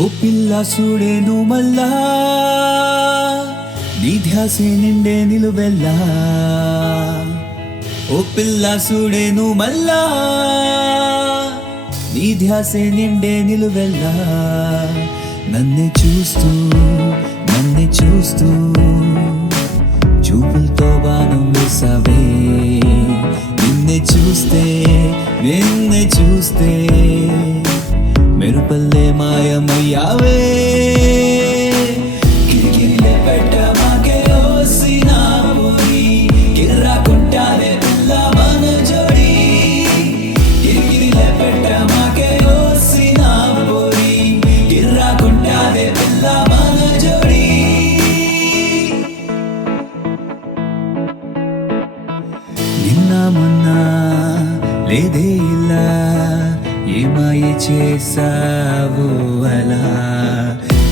ఓ పిల్ల సూడేను మల్లా నీ ధ్యాసే నిండే నిలువెల్లా. ఓ పిల్ల సూడేను మల్లా నీ ధ్యాసే నిండే నిలువెల్లా. నన్నే చూస్తూ నన్నే చూస్తూ చూపులతో బాణం వేసావే. నిన్నే చూస్తే నిన్నే చూస్తే మెరుపల్లే మాయమయ్యావే కిరికిరిలే పెట్ట మాకే ఓసిన పోయి కిర్రాకుంటానే పిల్ల మన జోడి కిరికిరిలే పెట్ట మాకే ఓసిన పోయి కిర్రాకుంటానే పిల్ల మన జోడి నిన్న మొన్న లేదే ఇలా ఏమాయ చేసావు అలా?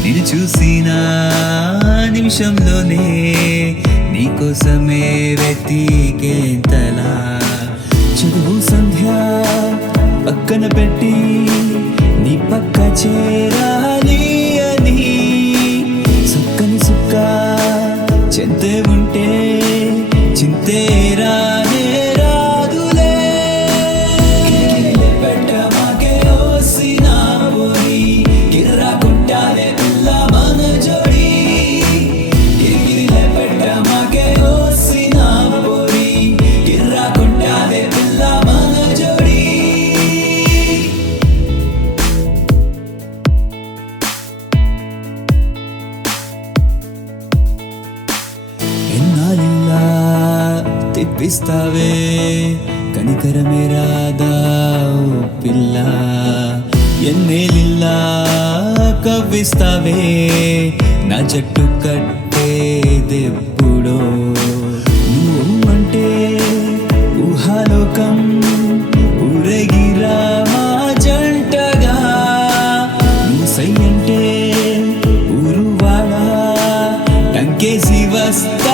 నిన్ను చూసిన నిమిషంలోనే నీకోసమే వెతికేంతలా? చదువు సంధ్య పక్కన పెట్టి నీ పక్క చేరాలి అని. సుక్కని సుక్క చెంతే ఉంటే చింతేరా తెప్పిస్తావే కనికరమే రాదా పిల్ల ఎన్నేలిల్లా కవ్విస్తావే నా జట్టు కట్టేదెప్పుడో నువ్వు అంటే ఊహాలోకం ఊరగిరా మా జంటగా నువ్వు సై అంటే ఊరువాడా టంకేసి వస్తా